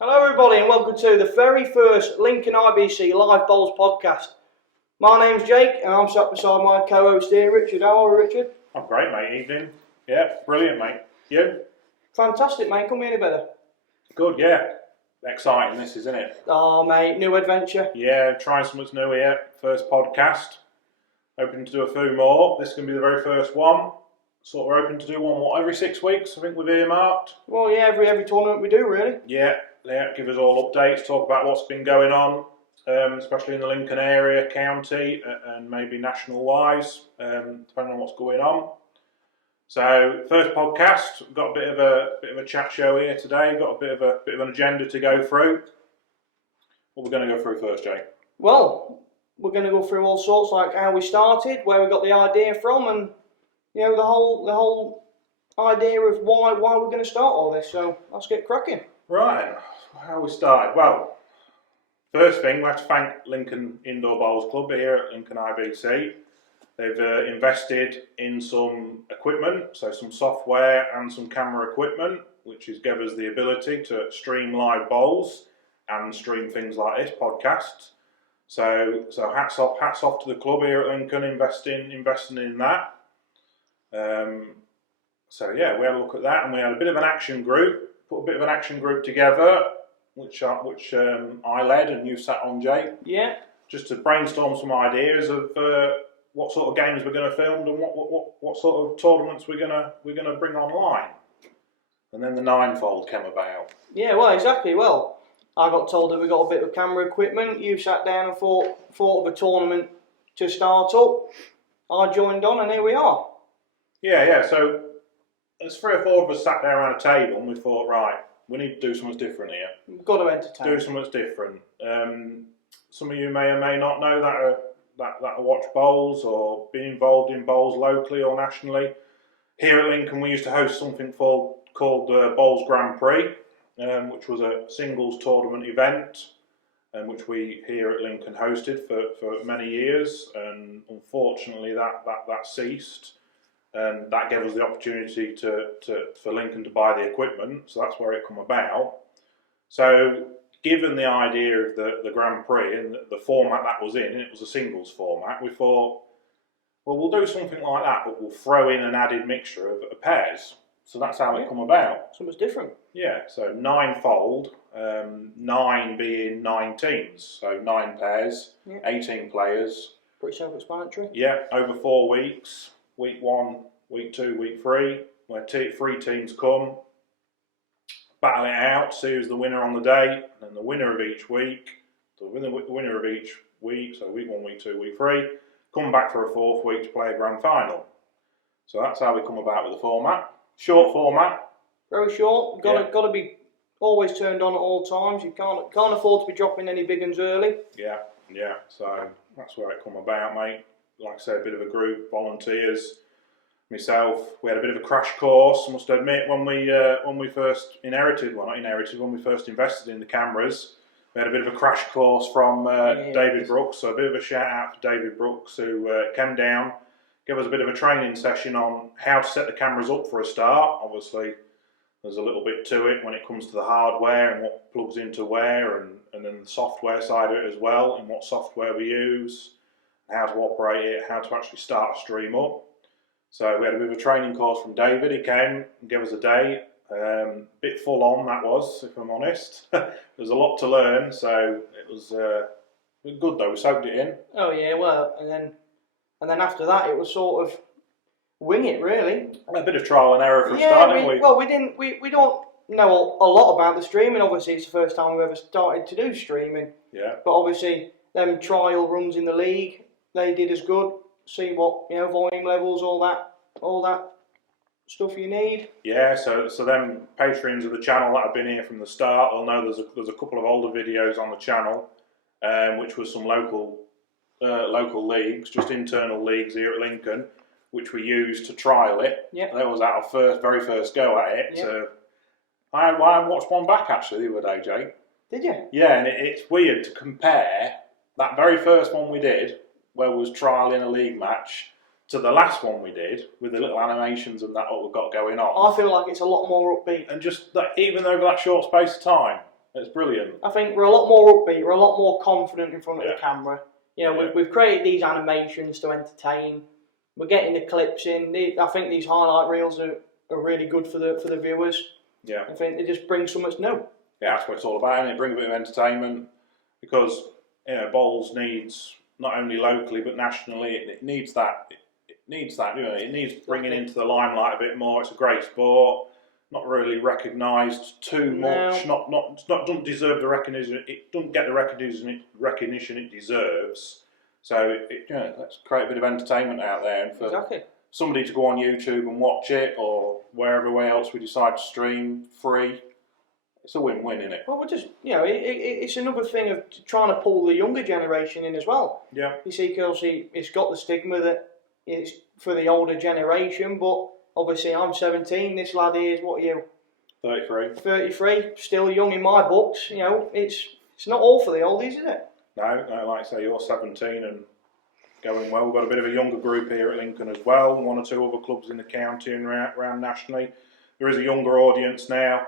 Hello everybody and welcome to the very first Lincoln IBC Live Bowls podcast. My name's Jake and I'm sat beside my co-host here, Richard. How are you, Richard? I'm great, mate. Evening. Yeah, brilliant, mate. You? Fantastic, mate. Couldn't be any better. Good, yeah. Exciting, this, isn't it? Oh, mate, new adventure. Yeah, trying something new here. First podcast. Hoping to do a few more. This is going to be the very first one. So we're hoping to do one, every 6 weeks? I think we've earmarked. Well, yeah, every tournament we do, really. Yeah, give us all updates, talk about what's been going on, especially in the Lincoln area, county, and maybe national-wise, depending on what's going on. So, first podcast, we've got a bit of a chat show here today. Got a bit of an agenda to go through. What we're going to go through first, Jake? Well, we're going to go through all sorts, like how we started, where we got the idea from, and you know the whole idea of why we're going to start all this. So let's get cracking. Right, how we started? Well, first thing, we have to thank Lincoln Indoor Bowls Club here at Lincoln IBC. They've invested in some equipment, so some software and some camera equipment, which gives us the ability to stream live bowls and stream things like this podcast. So hats off to the club here at Lincoln investing in that. So yeah, we had a look at that, and we had a bit of an action group. Put a bit of an action group together, which I led and you sat on, Jake. Yeah. Just to brainstorm some ideas of what sort of games we're going to film and what sort of tournaments we're going to bring online. And then the Ninefold came about. Yeah, well, exactly. Well, I got told that we got a bit of camera equipment. You sat down and thought of a tournament to start up. I joined on, and here we are. Yeah. So there's 3 or 4 of us sat there around a table, and we thought, right, we need to do something different here. We've got to entertain. Do something different. Some of you may or may not know that watch bowls or been involved in bowls locally or nationally. Here at Lincoln, we used to host something called the Bowls Grand Prix, which was a singles tournament event, which we here at Lincoln hosted for many years, and unfortunately that ceased. And that gave us the opportunity for Lincoln to buy the equipment, so that's where it come about. So, given the idea of the Grand Prix and the format that was in, and it was a singles format, we thought, well, we'll do something like that, but we'll throw in an added mixture of pairs. So that's how it come about. Something's different. Yeah, so Ninefold, 9 being 9 teams, so 9 pairs, 18 players. Pretty self-explanatory. Yeah, over 4 weeks. Week 1, week 2, week 3, where 3 teams come, battle it out, see who's the winner on the day, and then the winner of each week, so week 1, week 2, week 3, come back for a 4th week to play a grand final. So that's how we come about with the format. Short format. Very short. Got to be always turned on at all times. You can't afford to be dropping any big uns early. Yeah. So that's where it come about, mate. Like I said, a bit of a group, volunteers, myself. We had a bit of a crash course, I must admit, when we first when we first invested in the cameras. We had a bit of a crash course from David Brooks, so a bit of a shout out for David Brooks, who came down, gave us a bit of a training session on how to set the cameras up for a start. Obviously, there's a little bit to it when it comes to the hardware and what plugs into where, and then the software side of it as well, and what software we use, how to operate it, how to actually start a stream up. So we had a bit of a training course from David. He came and gave us a day. Bit full on that was, if I'm honest. There's a lot to learn, so it was good though. We soaked it in. Oh yeah, well, and then after that it was sort of wing it really. A bit of trial and error for a start, didn't we? Well, we don't know a lot about the streaming. Obviously, it's the first time we've ever started to do streaming. Yeah. But obviously, them trial runs in the league, they did as good. See what volume levels, all that stuff you need. Yeah, so them patrons of the channel that have been here from the start will know there's a couple of older videos on the channel, which was some local leagues, just internal leagues here at Lincoln, which we used to trial it. Yeah. That was our very first go at it. Yeah. I watched one back actually the other day, Jake. Did you? Yeah, and it's weird to compare that very first one we did, where we was trialing a league match, to the last one we did, with the little animations and that what we've got going on. I feel like it's a lot more upbeat. And just that, even over that short space of time, It's brilliant. I think we're a lot more upbeat, we're a lot more confident in front of the camera. You know, Yeah. we've created these animations to entertain. We're getting the clips in. I think these highlight reels are really good for the viewers. Yeah. I think they just bring so much new. Yeah, that's what it's all about, and it brings a bit of entertainment because bowls needs not only locally but nationally. It needs that. It needs that, doesn't it? It needs bringing into the limelight a bit more. It's a great sport. Not really recognised too much. Doesn't deserve the recognition. It doesn't get the recognition it deserves. So let's create a bit of entertainment out there, and for somebody to go on YouTube and watch it, or wherever else we decide to stream free, it's a win-win, isn't it? Well, we're just it's another thing of trying to pull the younger generation in as well. Yeah. You see, because it's got the stigma that it's for the older generation, but. Obviously, I'm 17. This lad here is, what are you? 33. 33. Still young in my books. You know, it's not all for the oldies, is it? No, like I say, you're 17 and going well. We've got a bit of a younger group here at Lincoln as well. One or two other clubs in the county and around nationally. There is a younger audience now.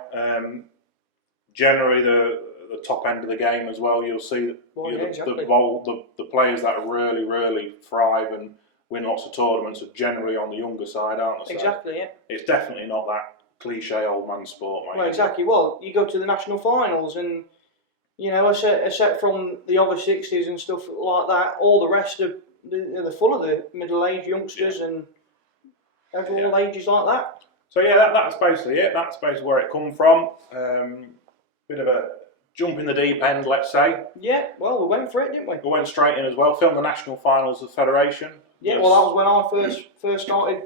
Generally, the top end of the game as well. You'll see the players that really, really thrive and win lots of tournaments are generally on the younger side, aren't they? Exactly, yeah. It's definitely not that cliche old man sport, mate. Well, exactly. Well, you go to the national finals and, except from the over 60s and stuff like that, all the rest of they're full of the middle-aged youngsters and all ages like that. So, that's basically it. That's basically where it come from. Bit of a jump in the deep end, let's say. Yeah, well, we went for it, didn't we? We went straight in as well. Filmed the national finals of the Federation. Yeah, well, that was when I first started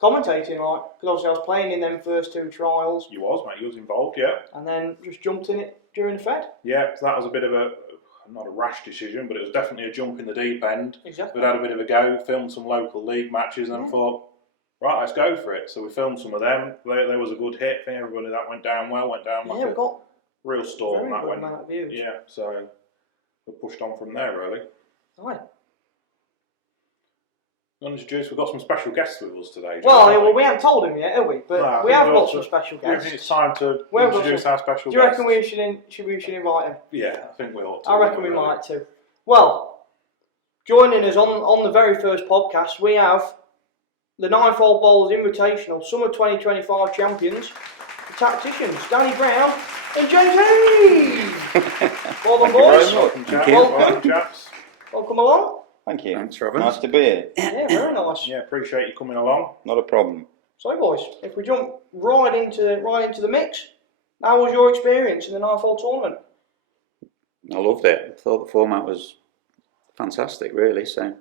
commentating, because obviously I was playing in them first two trials. You was, mate. You was involved, yeah. And then just jumped in it during the Fed. Yeah, so that was a bit of not a rash decision, but it was definitely a jump in the deep end. Exactly. We had a bit of a go, filmed some local league matches, and thought, right, let's go for it. So we filmed some of them. There was a good hit. I think everybody that went down well. Yeah, we got real storm that went. amount of views. Yeah, so we pushed on from there, really. Right. We've got some special guests with us today. Well, we haven't told him yet, have we? But we have got some special guests. I think it's time to introduce our special guests. Do you reckon we should invite him? Yeah, I think we ought to. I reckon we might too. Well, joining us on the very first podcast, we have the Ninefold Bowls Invitational Summer 2025 champions, the tacticians, Danny Brown and James Hayes. Well done, boys. Welcome, chaps. Welcome along. Thank you. Thanks, Robin. Nice to be here. Yeah, very nice. Yeah, appreciate you coming along. Not a problem. So, boys, if we jump right into the mix, how was your experience in the Ninefold tournament? I loved it. I thought the format was fantastic, really. So,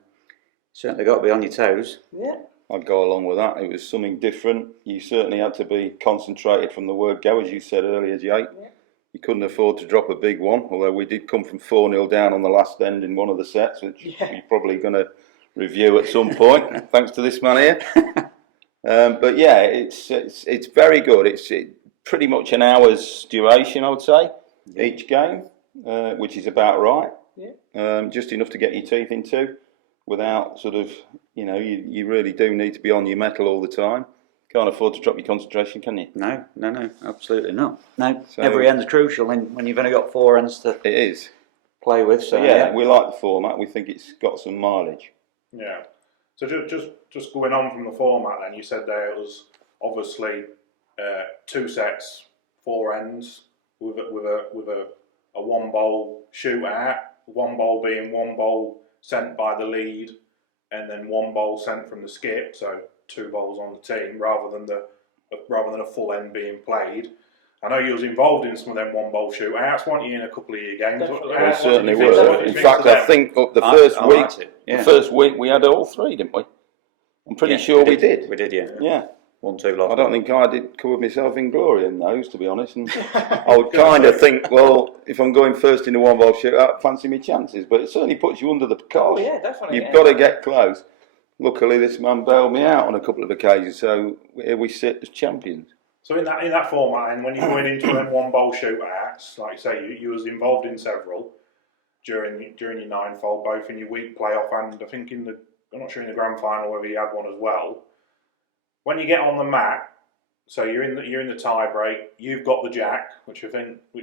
certainly got to be on your toes. Yeah. I'd go along with that. It was something different. You certainly had to be concentrated from the word go, as you said earlier, Jake. Yeah. You couldn't afford to drop a big one, although we did come from 4-0 down on the last end in one of the sets, which we're probably going to review at some point, thanks to this man here. But yeah, it's very good. It's pretty much an hour's duration, I would say, each game, which is about right. Yeah. Just enough to get your teeth into without sort of, you really do need to be on your mettle all the time. Can't afford to drop your concentration, can you? No, absolutely not. No, so, every end's crucial when you've only got 4 ends to play with. So yeah, we like the format. We think it's got some mileage. Yeah. So just going on from the format, then you said there it was obviously 2 sets, 4 ends with a 1 bowl shootout. 1 bowl being 1 bowl sent by the lead, and then 1 bowl sent from the skip. So 2 bowls on the team rather than a full end being played. I know you was involved in some of them 1 bowl shootouts, weren't you, in a couple of your games? We certainly were. In fact, I think up the first week we had all 3, didn't we? I'm pretty sure we did. We did, yeah. Yeah. 1-2 lost. I don't think I did cover myself in glory in those, to be honest. And I would kind of think, well, if I'm going first in a 1 bowl shootout, fancy my chances. But it certainly puts you under the cosh. Oh yeah, definitely. You've got to get close. Luckily, this man bailed me out on a couple of occasions, so here we sit as champions. So in that format, and when you're going into them 1 bowl shootouts, like you say, you was involved in several during your Ninefold, both in your week playoff and I think I'm not sure in the grand final whether you had one as well. When you get on the mat, So you're in the tie break. You've got the jack, which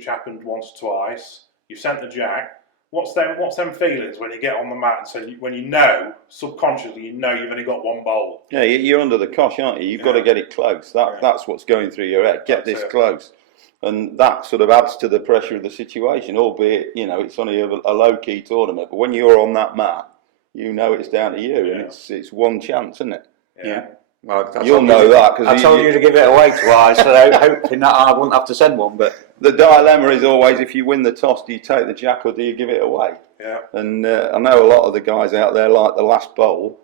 happened once or twice. You've sent the jack. What's them feelings when you get on the mat and so when you know subconsciously you've only got one bowl? Yeah, you're under the cosh, aren't you? You've got to get it close. That's what's going through your head. Get this close, and that sort of adds to the pressure of the situation. Albeit, it's only a low key tournament, but when you're on that mat, it's down to you, and it's one chance, isn't it? Yeah. Well, you'll know that because I told you to give it away twice, so hoping that I wouldn't have to send one. But the dilemma is always, if you win the toss, do you take the jack or do you give it away? Yeah. And I know a lot of the guys out there like the last bowl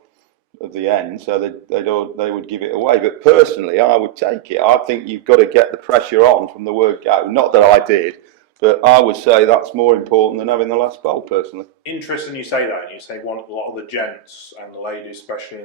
of the end, so they would give it away. But personally, I would take it. I think you've got to get the pressure on from the word go. Not that I did, but I would say that's more important than having the last bowl, personally. Interesting you say that, and you say a lot of the gents and the ladies, especially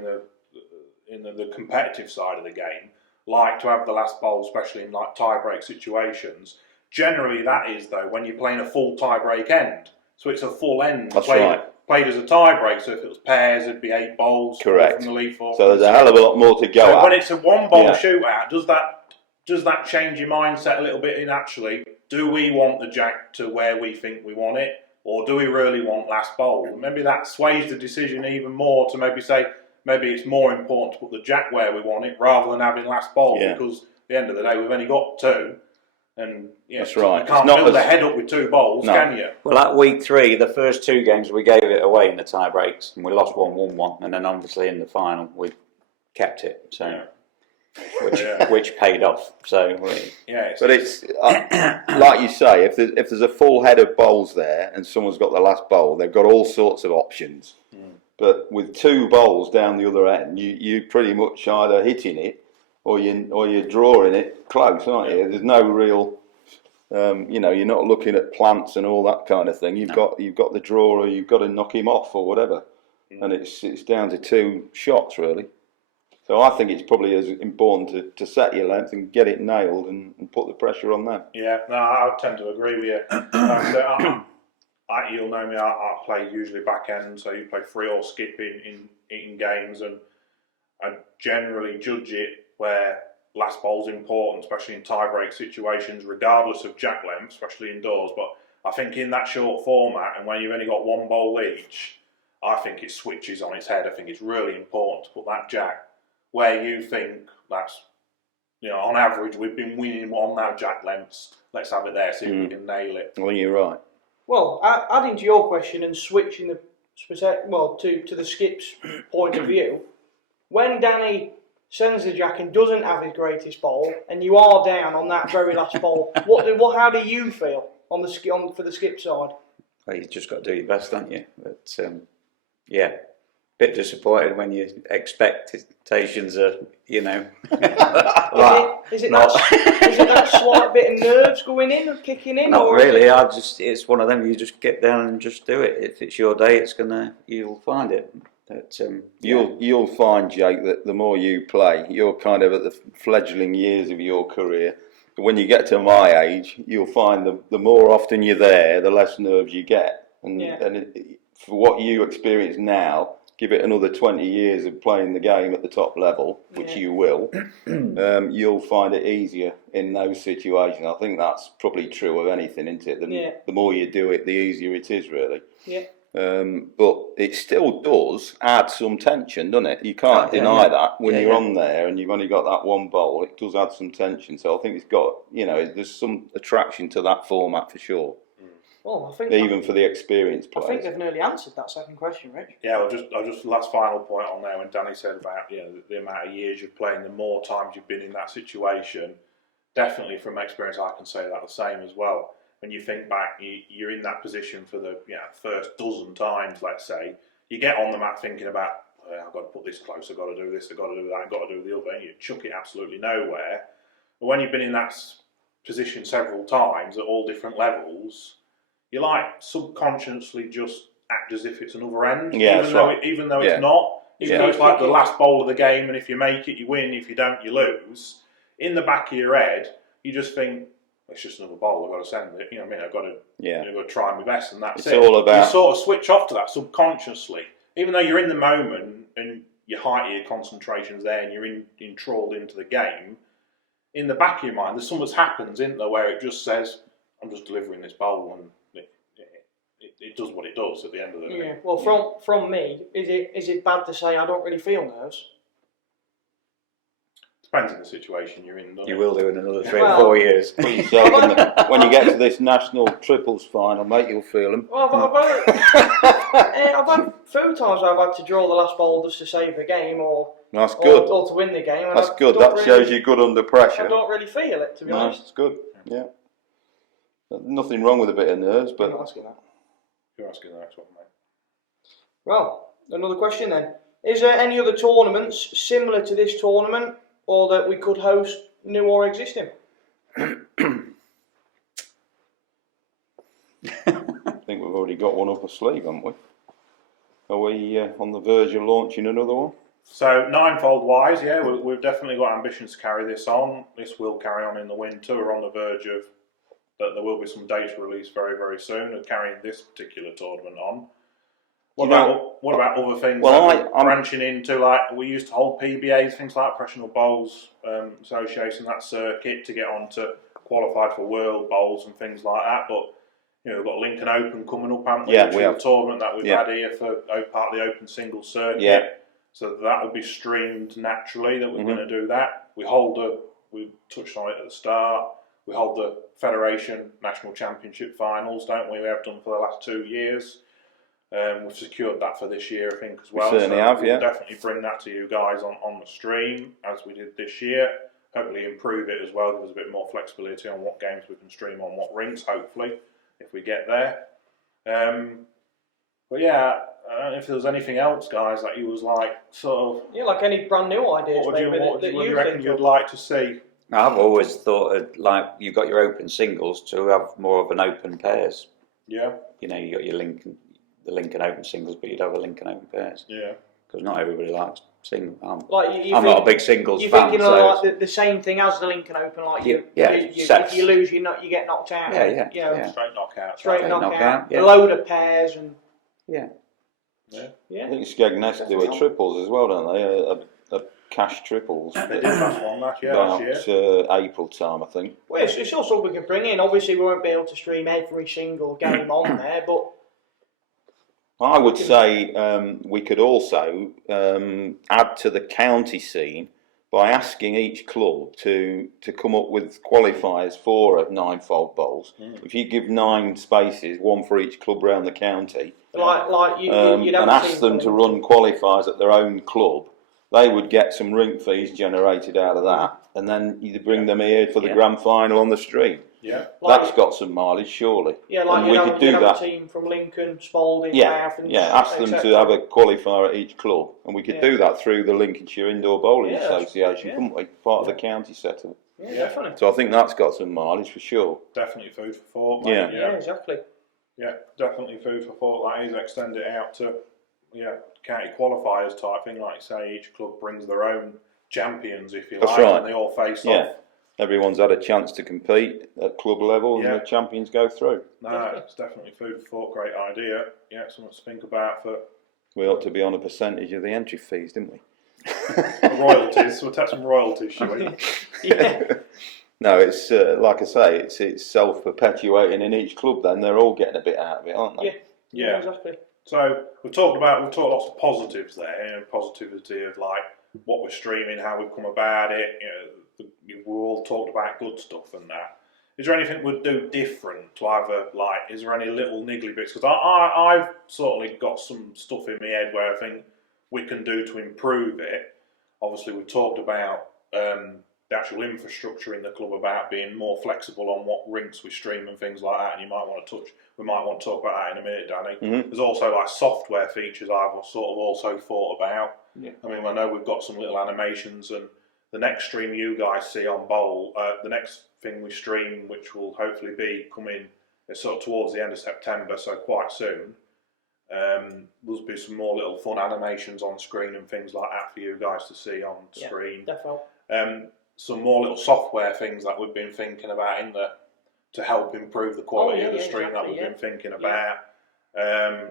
in the competitive side of the game, like to have the last bowl, especially in like tie-break situations. Generally, that is though when you're playing a full tie-break end, so it's a full end. That's right. Played as a tie-break, so if it was pairs, it'd be 8 bowls. Correct. From the lead fork. So there's a hell of a lot more to go so at. when it's a one-bowl shootout, does that change your mindset a little bit? In actually, do we want the jack to where we think we want it, or do we really want last bowl? Maybe that sways the decision even more to maybe say. Maybe it's more important to put the jack where we want it rather than having last bowl because at the end of the day we've only got 2, and that's right. You can't build a head up with 2 bowls, can you? Well, at week 3, the first 2 games we gave it away in the tie breaks, and we lost 1, won 1, and then obviously in the final we kept it. So, which paid off. So, but it's like you say, if there's a full head of bowls there and someone's got the last bowl, they've got all sorts of options. But with 2 bowls down the other end, you pretty much either hitting it or you're drawing it close, aren't you? There's no real, you're not looking at plants and all that kind of thing. You've got the draw, or you've got to knock him off or whatever, and it's down to 2 shots really. So I think it's probably as important to set your length and get it nailed and put the pressure on them. Yeah, no, I tend to agree with you. You'll know me. I play usually back end, so you play free or skip in games, and I generally judge it where last bowl's important, especially in tie-break situations, regardless of jack length, especially indoors. But I think in that short format, and when you've only got 1 bowl each, I think it switches on its head. I think it's really important to put that jack where you think that's, on average we've been winning on that jack lengths. Let's have it there, see if we can nail it. Well, you're right. Well, adding to your question and switching to the skip's point of view, when Danny sends the jack and doesn't have his greatest bowl, and you are down on that very last bowl, how do you feel for the skip side? Well, you've just got to do your best, haven't you? But bit disappointed when your expectations are, Is it that slight bit of nerves going in or kicking in? Not really. It's one of them. You just get down and just do it. If it's your day, you'll find it. But, you'll find, Jake, that the more you play, you're kind of at the fledgling years of your career. When you get to my age, you'll find the more often you're there, the less nerves you get. And for what you experience now, give it another 20 years of playing the game at the top level, which you will, you'll find it easier in those situations. I think that's probably true of anything, isn't it? The more you do it, the easier it is, really. Yeah. But it still does add some tension, doesn't it? You can't deny that when you're on there and you've only got that 1 bowl. It does add some tension. So I think it's got, there's some attraction to that format for sure. Well, I think even for the experienced players. I think they've nearly answered that second question, Rich. Yeah, I'll just last final point on there when Danny said about the amount of years you're playing, the more times you've been in that situation. Definitely from experience, I can say that the same as well. When you think back, you're in that position for the first dozen times, let's say. You get on the mat thinking about, I've got to put this close, I've got to do this, I've got to do that, I've got to do the other, and you chuck it absolutely nowhere. But when you've been in that position several times at all different levels, you subconsciously just act as if it's another end, even though it's not. Even though it's like the last bowl of the game, and if you make it, you win. If you don't, you lose. In the back of your head, you just think, it's just another bowl. I've got to send it. I've got to try my best, and that's it. It's all about. You sort of switch off to that subconsciously, even though you're in the moment and your height of your concentration's there, and you're enthralled into the game. in the back of your mind, there's something that happens, isn't there, where it just says, I'm just delivering this bowl, and it does what it does at the end of the day. Yeah. Well, from me, is it bad to say I don't really feel nerves? Depends on the situation you're in. You will do in another 3 Well, or 4 years. Put yourself in when you get to this national triples final, mate, you'll feel them. Well, I've had a few times where I've had to draw the last ball just to save the game, or That's good. or to win the game. And That's I good. don't That really- shows you're good under pressure. I don't really feel it, to be honest. It's good. Yeah. Nothing wrong with a bit of nerves, I'm but not asking that. You're asking the next one, mate. Well, another question then. Is there any other tournaments similar to this tournament, or that we could host, new or existing? I think we've already got one up our sleeve, haven't we? Are we on the verge of launching another one? So Ninefold wise, yeah, we've definitely got ambitions to carry this on. This will carry on in the winter. We're on the verge of that. There will be some data release very, very soon of carrying this particular tournament on. What about other things? Well, I'm branching into, like we used to hold PBAs, things like Professional Bowls Association, that circuit to get on to qualify for World Bowls and things like that. But we've got Lincoln Open coming up, haven't we? Yeah, which we is have. a tournament that we've had here for part of the Open Singles circuit. Yeah. So that will be streamed naturally. That we're going to do that. We touched on it at the start. We hold the Federation National Championship finals, don't we? We have done for the last 2 years. We've secured that for this year, I think, as well. We certainly have, yeah. We'll definitely bring that to you guys on the stream, as we did this year. Hopefully improve it as well, give us a bit more flexibility on what games we can stream on what rinks, hopefully, if we get there. But yeah, I don't know if there was anything else, guys, that you was like, sort of... Yeah, like any brand new ideas, What do you reckon think you'd of? like to see? I've always thought of, like, you've got your open singles to have more of an open pairs. Yeah, You know, you got your the Lincoln Open singles, but you'd have a Lincoln Open pairs. yeah. Because not everybody likes singles. Like I'm not a big singles You're fan. thinking So of like the same thing as the Lincoln Open, like sets. if you lose, you get knocked out. Yeah. Straight knockout. Straight knockout, knockout. yeah. A load of pairs and yeah. I think Skegness do a triples as well, don't they? A cash triples. They did last one last year. About April time, I think. Well, it's also we can bring in. Obviously, we won't be able to stream every single game on there, but I would say we could also add to the county scene by asking each club to come up with qualifiers for a Ninefold Bowls. If you give 9 spaces, one for each club round the county, like you'd have and a ask team them to for run qualifiers at their own club, they would get some rink fees generated out of that, and then you bring them here for the grand final on the stream. Yeah. That's got some mileage, surely. Yeah, like and we could do have that. a team from Lincoln, Spalding, Yeah, Bath, and ask them to have a qualifier at each club, and we could Yeah. do that through the Lincolnshire Indoor Bowling Yeah, that's- Association, yeah. couldn't we? Part of the county setup. Yeah, definitely. So I think that's got some mileage for sure. Definitely food for thought, mate. Yeah. Yeah, exactly. Yeah, definitely food for thought. That is, extend it out to county qualifiers type thing. Like you say, each club brings their own champions, if you That's like, right. and they all face Yeah. off. Everyone's had a chance to compete at club level, and Yeah. the champions go through. No, it's definitely food for thought. Great idea. Yeah, something to think about for We ought to be on a percentage of the entry fees, didn't we? royalties. We'll take some royalties, shall we? Yeah. No, it's like I say, it's self-perpetuating in each club. Then they're all getting a bit out of it, aren't they? Yeah. Exactly. So we've talked lots of positives there, positivity of like what we're streaming, how we've come about it. We've all talked about good stuff and that. Is there anything we'd do different to either is there any little niggly bits? Because I've certainly got some stuff in my head where I think we can do to improve it. Obviously, we've talked about the actual infrastructure in the club, about being more flexible on what rinks we stream and things like that. And we might want to talk about that in a minute, Danny. Mm-hmm. There's also software features I've sort of also thought about. Yeah. I mean, I know we've got some little animations, and the next stream you guys see on Bowl, the next thing we stream, which will hopefully be coming sort of towards the end of September, so quite soon. There'll be some more little fun animations on screen and things like that for you guys to see on screen. Definitely. Some more little software things that we've been thinking about to help improve the quality of the stream that we've been thinking about.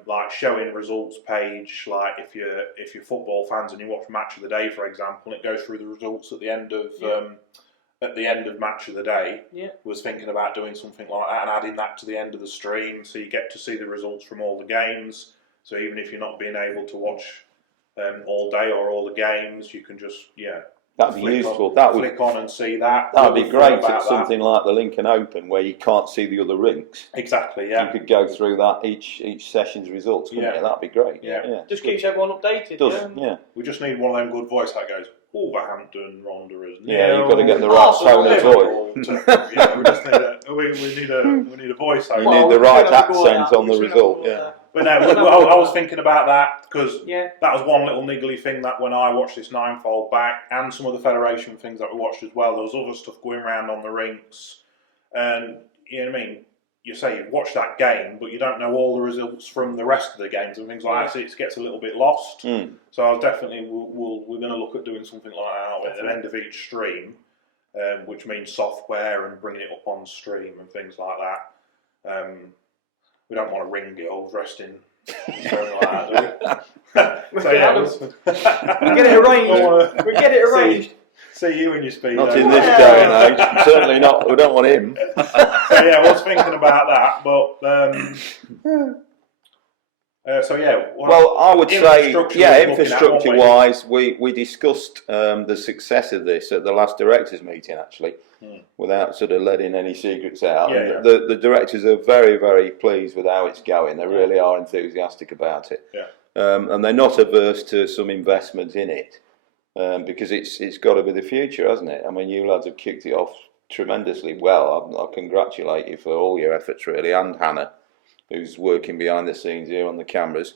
Like showing results page, like if you're football fans and you watch Match of the Day, for example, and it goes through the results at the end of at the end of match of the day, Yeah. was thinking about doing something like that and adding that to the end of the stream, so you get to see the results from all the games. So even if you're not being able to watch all day or all the games, you can just that'd be useful. Flick on and see that. That'd be great at that. something like the Lincoln Open, where you can't see the other rinks. Exactly. Yeah. You could go through that each session's results. Couldn't you? That'd be great. Yeah. Just keeps everyone updated. Yeah. We just need one of them good voice that goes, Wolverhampton Wanderers. Yeah, you've got to get the right tone of voice. We just need a voice. You need the right accent on the result. Yeah. But no, I was thinking about that because Yeah. that was one little niggly thing that when I watched this Ninefold back, and some of the Federation things that we watched as well, there was other stuff going around on the rinks, and you know what I mean. You say you watch that game, but you don't know all the results from the rest of the games and things like that, so it gets a little bit lost. So I was definitely we're going to look at doing something like that at the end of each stream, which means software and bringing it up on stream and things like that. We don't want to ring girls dressed in something like that, do we? So yeah, we get it arranged. We get it arranged. See you in your speedo. Not in this day and age. Certainly not. We don't want him. So yeah, I was thinking about that, but Well, I would say, infrastructure infrastructure-wise, we discussed the success of this at the last directors' meeting, actually, without sort of letting any secrets out. Yeah. The directors are very, very pleased with how it's going. They really are enthusiastic about it. Yeah. And they're not averse to some investment in it, because it's got to be the future, hasn't it? I mean, you lads have kicked it off tremendously well. I congratulate you for all your efforts, really, and Hannah, who's working behind the scenes here on the cameras.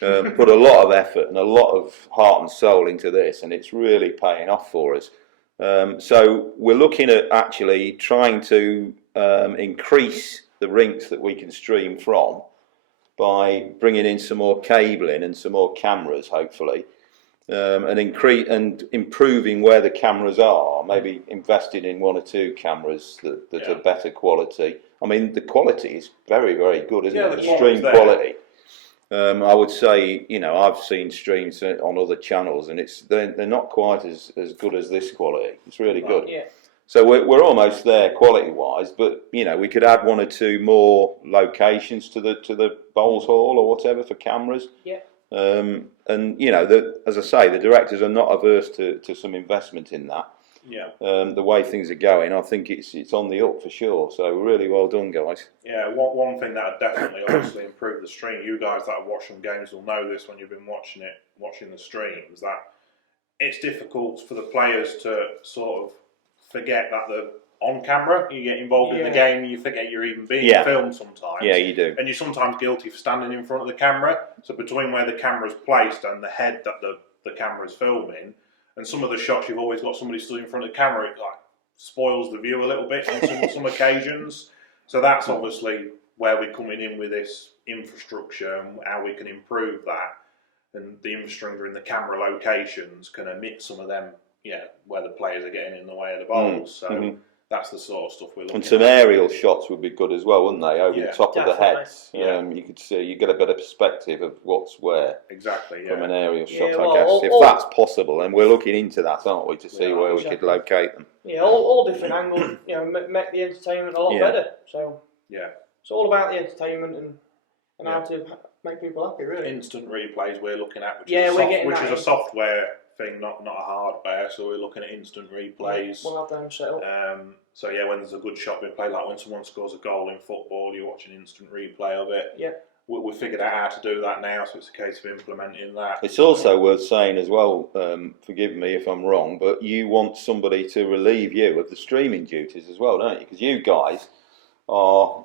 Put a lot of effort and a lot of heart and soul into this, and it's really paying off for us. So we're looking at actually trying to increase the rinks that we can stream from by bringing in some more cabling and some more cameras, hopefully, and improving where the cameras are. Maybe investing in one or two cameras that are better quality. I mean, the quality is very, very good, isn't it? The stream quality. I would say, I've seen streams on other channels, and they're not quite as good as this quality. It's really good. Yeah. So we're almost there quality-wise, but we could add one or two more locations to the bowls hall or whatever for cameras. Yeah. And as I say, the directors are not averse to some investment in that. Yeah. The way things are going, I think it's on the up for sure. So really well done, guys. Yeah, one thing that would definitely obviously improve the stream. You guys that have watched some games will know this when you've been watching the streams, that it's difficult for the players to sort of forget that they're on camera. You get involved in the game, you forget you're even being filmed sometimes. Yeah, you do. And you're sometimes guilty for standing in front of the camera. So between where the camera's placed and the head that the camera's filming, and some of the shots you've always got somebody stood in front of the camera, it like spoils the view a little bit on some occasions. So that's obviously where we're coming in with this infrastructure and how we can improve that. And the infrastructure in the camera locations can omit some of them, where the players are getting in the way of the bowls. So that's the sort of stuff we're looking at. And some aerial shots would be good as well, wouldn't they? Over the top of the heads. You could see, you get a better perspective of what's where. Exactly, from an aerial shot, well, I guess. If that's possible, and we're looking into that, aren't we, to see where we could locate them. Yeah, all different angles, make the entertainment a lot better. So it's all about the entertainment and how to make people happy, really. Instant replays we're looking at, which is a software thing, not a hardware. So we're looking at instant replays. We'll have them set up. So when there's a good shot being played, like when someone scores a goal in football, you watch an instant replay of it. Yeah. We figured out how to do that now, so it's a case of implementing that. It's also worth saying as well, forgive me if I'm wrong, but you want somebody to relieve you of the streaming duties as well, don't you? Because you guys are,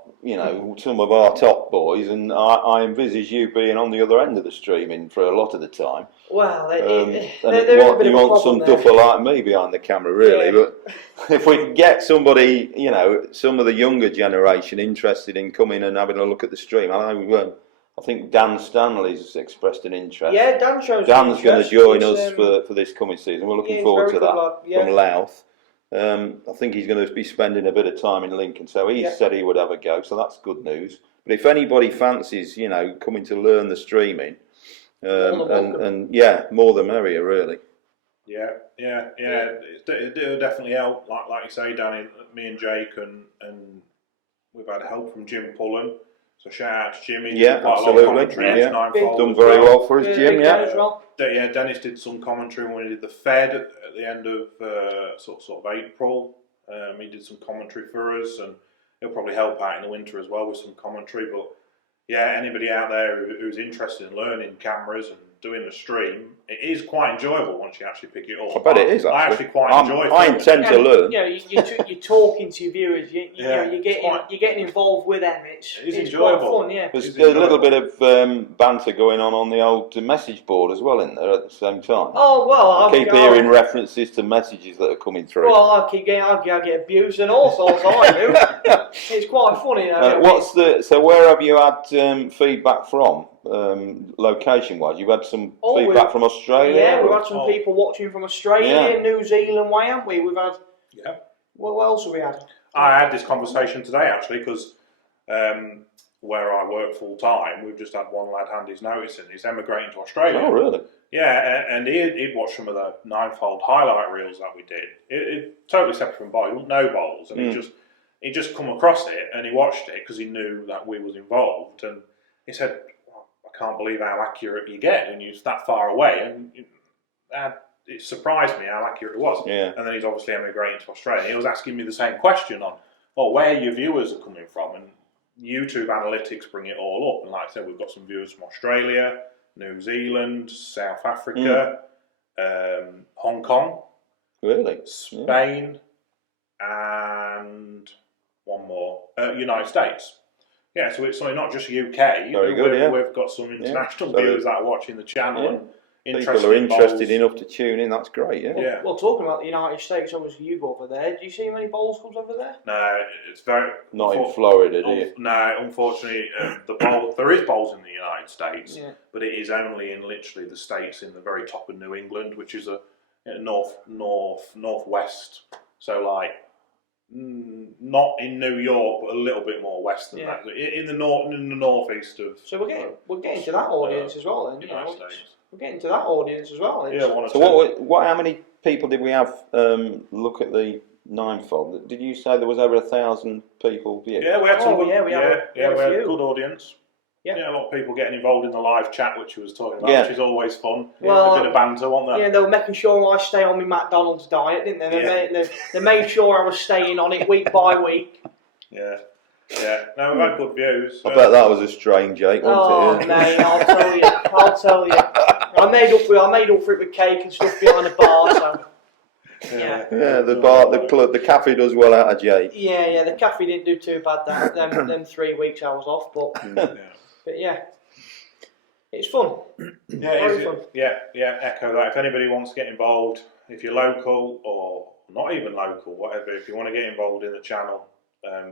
some of our top boys, and I envisage you being on the other end of the streaming for a lot of the time. Well, you want some duffer like me behind the camera, really. Yeah. But if we can get somebody, some of the younger generation interested in coming and having a look at the stream, I think Dan Stanley's expressed an interest. Yeah, Dan's going to join us for this coming season. We're looking forward to that from Louth. I think he's going to be spending a bit of time in Lincoln, so he said he would have a go, so that's good news. But if anybody fancies, coming to learn the streaming, more the merrier, really. It'll definitely help. Like you say, Danny, me and Jake, and we've had help from Jim Pullen. So shout out to Jimmy. Yeah, quite absolutely. A lot of commentary. Yeah. Ninefold Done as very well. well for us, Jim. Yeah. As well. Yeah, Dennis did some commentary when we did the Fed at the end of sort of April. He did some commentary for us, and he'll probably help out in the winter as well with some commentary. But yeah, anybody out there who's interested in learning cameras and doing the stream, it is quite enjoyable once you actually pick it up. I bet it is. I actually quite enjoy. I intend to learn. Yeah, you're talking to your viewers. You're getting involved with them. It's enjoyable. quite fun. Yeah. There's a little bit of banter going on the old message board as well, isn't there, at the same time? Oh well, I keep hearing references to messages that are coming through. Well, I get abused and all sorts. I do. It's quite funny. So where have you had feedback from, location-wise? You've had some feedback from Australia? Yeah, we've had some people watching from Australia, New Zealand way, haven't we? We've had. Yeah. What else have we had? I had this conversation today actually because where I work full time, we've just had one lad hand his notice in. He's emigrating to Australia. Oh, really? Yeah, and he'd watched some of the Ninefold highlight reels that we did. It totally separate from bowls, no bowls, and he just come across it and he watched it because he knew that we was involved, and he said, "I can't believe how accurate you get, and you're that far away." And it surprised me how accurate it was. Yeah. And then he's obviously emigrating to Australia. He was asking me the same question on, where your viewers are coming from, and YouTube analytics bring it all up. And like I said, we've got some viewers from Australia, New Zealand, South Africa, Hong Kong, really, Spain, and one more, United States. Yeah, so it's not just UK. Very good, We've got some international viewers that are watching the channel. And people are interested enough to tune in. That's great. Yeah. Well, talking about the United States, obviously you go over there. Do you see many bowls clubs over there? No, it's very not in Florida, do you? No, unfortunately, there is bowls in the United States, but it is only in literally the states in the very top of New England, which is a northwest. So like. Not in New York, but a little bit more west than that. In the northeast of. So we're getting to that audience as well, then. United States. We're getting to that audience as well. Yeah. So how many people did we have look at the Ninefold? Did you say there was over 1,000 people? Yeah, we had some. We had a good audience. Yeah. A lot of people getting involved in the live chat, which you was talking about, which is always fun. Well, a bit of banter, wasn't there? Yeah, they were making sure I stay on my McDonald's diet, didn't they? They made sure I was staying on it week by week. Yeah. No, we've had good views. I bet that was a strain, Jake, wasn't it? Mate, I'll tell you. I made up for it with cake and stuff behind the bar, so. Yeah, the cafe does well out of Jake. Yeah, the cafe didn't do too bad them 3 weeks I was off, but yeah, it's fun. Very fun. Yeah, echo that. If anybody wants to get involved, if you're local or not even local, whatever, if you want to get involved in the channel,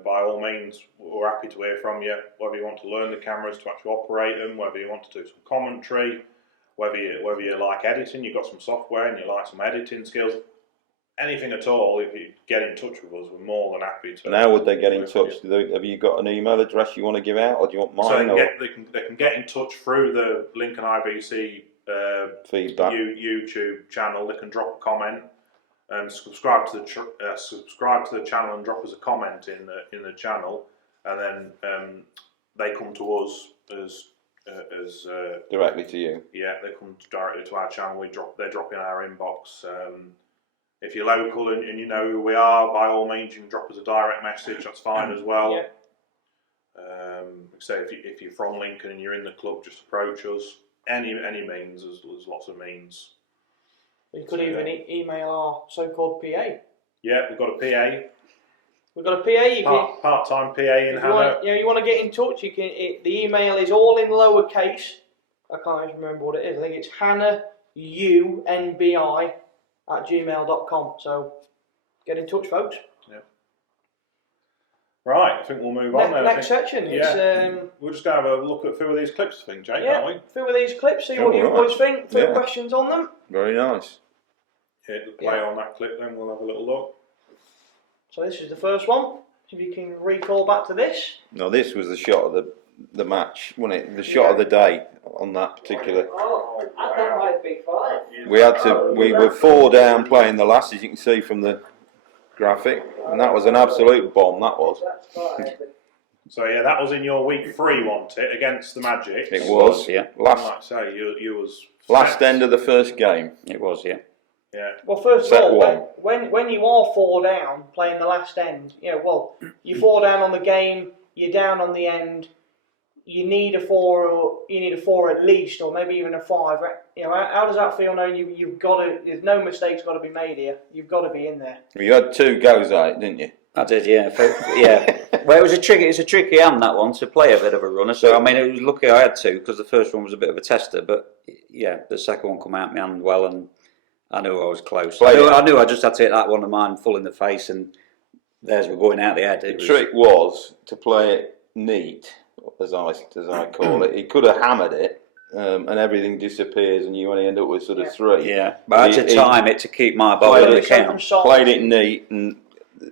by all means, we're happy to hear from you. Whether you want to learn the cameras to actually operate them, whether you want to do some commentary, whether you like editing, you've got some software and you like some editing skills. Anything at all, if you get in touch with us, we're more than happy to. And how would they get in touch? Have you got an email address you want to give out, or do you want mine? So they can get in touch through the Lincoln IBC feedback YouTube channel. They can drop a comment and subscribe to the channel and drop us a comment in the channel, and then they come to us as directly to you. Yeah, they come directly to our channel. They drop in our inbox. If you're local and you know who we are, by all means, you can drop us a direct message. That's fine as well. Yeah. So if you're from Lincoln and you're in the club, just approach us. Any means, there's lots of means. You could even email our so-called PA. Yeah, we've got a PA. We've got a PA. Part-time PA in Hannah. You want to get in touch? You can. The email is all in lowercase. I can't even remember what it is. I think it's Hannah UNBI @gmail.com. So get in touch, folks. Yeah. Right, I think we'll move on then. Next section. We'll just go have a look at a few of these clips, I think, Jake, aren't we? A few of these clips, see what you boys think. A few questions on them. Very nice. Hit the play on that clip, then we'll have a little look. So this is the first one. If you can recall back to this. No, this was the shot of the match, wasn't it? The shot of the day on that particular. Oh, I thought it might be 5. We were 4 down playing the last, as you can see from the graphic, and that was an absolute bomb. That was. That's 5. So yeah, that was in your week 3, wasn't it, against the Magic? It was. Yeah. Like I say, you was Last end of the first game. It was, yeah. Yeah. Well, first Set of all, one. when you are 4 down playing the last end, you're 4 down on the game, you're down on the end. You need a 4, or you need a 4 at least, or maybe even a 5. How does that feel? Knowing you've got to, there's no mistakes got to be made here. You've got to be in there. You had 2 goes at it, didn't you? I did, yeah. Yeah. Well, it was a tricky hand, that one, to play a bit of a runner. So I mean, it was lucky I had 2 because the first one was a bit of a tester. But yeah, the second one come out of my hand well, and I knew I was close. I knew I just had to hit that one of mine full in the face, and theirs were going out the head. The trick was to play it neat, as I call it. He could have hammered it, and everything disappears, and you only end up with sort of 3. Yeah, but I had to time it to keep my ball played in the it count. Played it neat and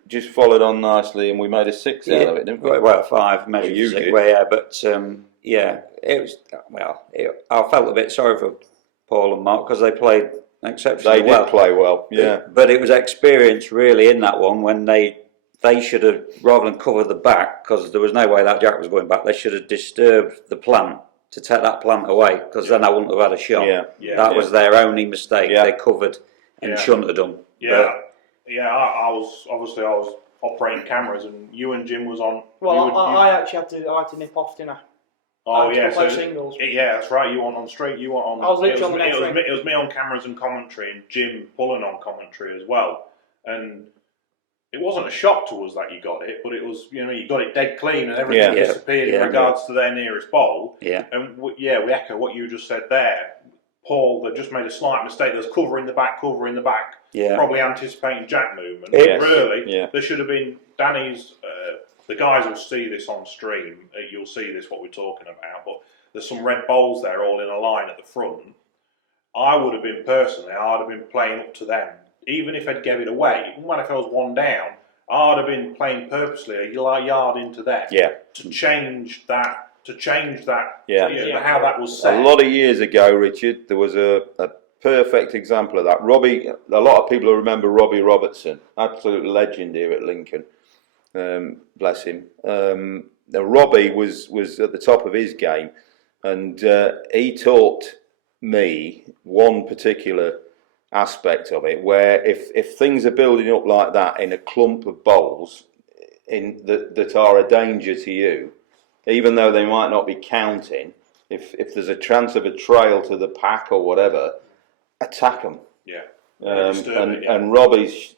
just followed on nicely, and we made a 6 out of it, didn't we? Well, 5 measured you 6. did. Well, yeah, but yeah, it was. Well, I felt a bit sorry for Paul and Mark because they played exceptionally They well. did play well, yeah. But it was experience really in that one when they should have, rather than cover the back, because there was no way that jack was going back, they should have disturbed the plant to take that plant away, because then I wouldn't have had a shot. Yeah. That was their only mistake. Yeah. They covered and shouldn't have done. Yeah. I was operating cameras, and you and Jim was on. Well, I actually had to nip off, didn't I? Oh I yeah, had to play so singles. Yeah, that's right. You weren't on street. You weren't on. I was literally on the next ring. It was me on cameras and commentary, and Jim pulling on commentary as well. And it wasn't a shock to us that you got it, but it was, you got it dead clean, and everything disappeared in regards to their nearest bowl. Yeah. And we echo what you just said there. Paul, they just made a slight mistake. There's covering the back. Yeah. Probably anticipating jack movement. Yes. Really, there should have been Danny's. The guys will see this on stream. You'll see this what we're talking about. But there's some red bowls there, all in a line at the front. I would have been personally. I'd have been playing up to them, even if I'd gave it away. Even when I was 1 down, I'd have been playing purposely a yard into them. Yeah. To change that. Yeah. How that was set. A lot of years ago, Richard, there was a perfect example of that. Robbie, a lot of people will remember Robbie Robertson, absolute legend here at Lincoln. Bless him. Now Robbie was at the top of his game, and he taught me one particular aspect of it, where if things are building up like that in a clump of bowls that are a danger to you, even though they might not be counting, if there's a chance of a trail to the pack or whatever, attack them. Yeah. And Robbie's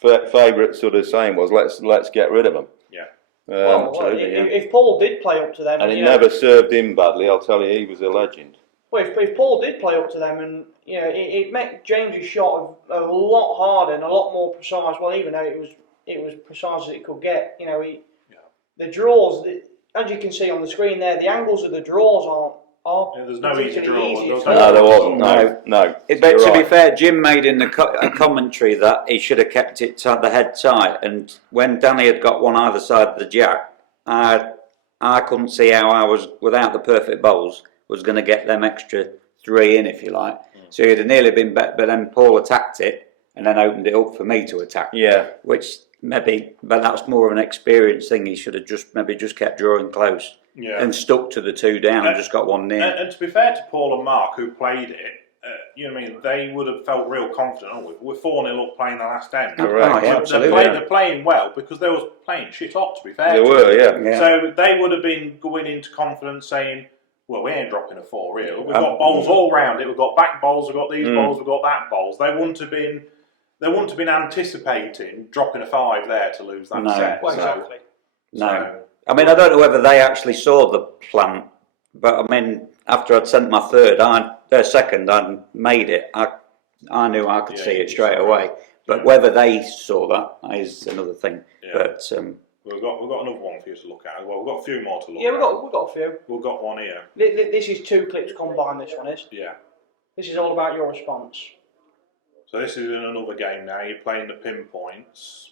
favourite sort of saying was, let's get rid of them. Yeah. If Paul did play up to them, and it never served him badly, I'll tell you, he was a legend. Well, if Paul did play up to them, and it made James's shot a lot harder and a lot more precise. Well, even though it was precise as it could get, the draws, as you can see on the screen there, the angles of the draws aren't. There's no easy draws. No, there wasn't. No. But to be fair, Jim made in the commentary that he should have kept it the head tight, and when Danny had got one either side of the jack, I couldn't see how I was, without the perfect bowls, was going to get them extra 3 in, if you like. So it'd have nearly been better, but then Paul attacked it and then opened it up for me to attack. Yeah. Which maybe, but that's more of an experience thing. He should have just kept drawing close and stuck to the 2 down and just got 1 near. And to be fair to Paul and Mark, who played it, they would have felt real confident. We're 4-0 up playing the last end. Correct. Absolutely. They're playing well because they was playing shit hot, to be fair. They were, yeah. So they would have been going into confidence saying, well, we ain't dropping a 4 here. We've got bowls all round it. We've got back bowls. We've got these bowls. We've got that bowls. They wouldn't have been anticipating dropping a 5 there to lose that set. Well, exactly. No. I mean, I don't know whether they actually saw the plant, but I mean, after I'd sent my second, I'd made it. I knew I could see it straight away. But whether they saw that is another thing. Yeah. But we've got another one for you to look at. Well, we've got a few more to look at. Yeah, we've got a few. We've got one here. This is 2 clips combined. This one is. Yeah. This is all about your response. So this is in another game now. You're playing the pinpoints.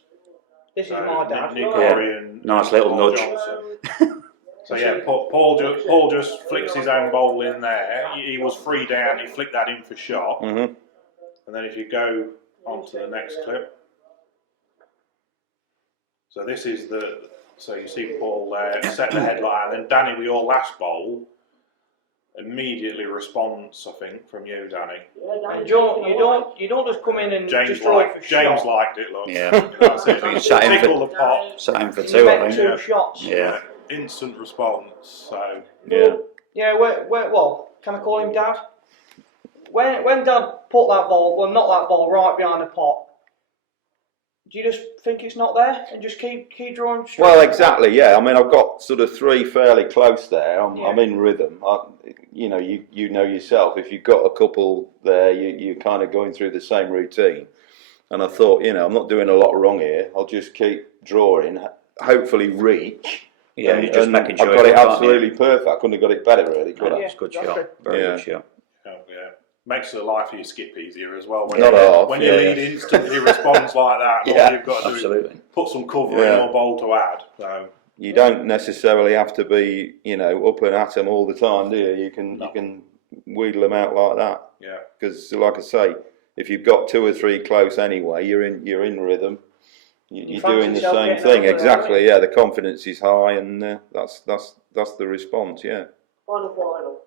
This is my dad. Nick Corey and nice little Paul nudge. Johnson. So yeah, Paul just flicks his own bowl in there. He was free down. He flicked that in for shot. Mm-hmm. And then if you go on to the next clip. So this is so you see Paul there, set the head like that. And then Danny, with your last bowl, immediately response, I think, from you, Danny. And you don't just come in and just throw it for James shot. liked it, look. Yeah. That's it. He sat in Tickle the pot. Sat in for You two, I make think. two shots. Yeah. Instant response. So Yeah. Yeah, well, can I call him Dad? When Dad put that ball, well, not that ball, right behind the pot, do you just think it's not there and just keep drawing straight? Well, exactly. Yeah. I mean, I've got sort of three fairly close there. I'm in rhythm. You know yourself. If you've got a couple there, you're kind of going through the same routine. And I thought, I'm not doing a lot wrong here. I'll just keep drawing, hopefully reach. Yeah, and, you're just and making sure I've got you it can't, absolutely perfect. I couldn't have got it better, really, could I? It's a good that's shot. good. Very Yeah. good shot. yeah. Makes the life of your skip easier as well. Not hard, When you lead instantly responds like that, all you've got to do Absolutely. is put some cover in or bowl to add. So You don't necessarily have to be, up and at them all the time, do you? You can wheedle them out like that. yeah. Because, like I say, if you've got two or three close anyway, you're in rhythm. You're fancy doing the yourself same getting thing. over it, Exactly. don't you? Yeah, the confidence is high, and that's the response. Yeah. Final.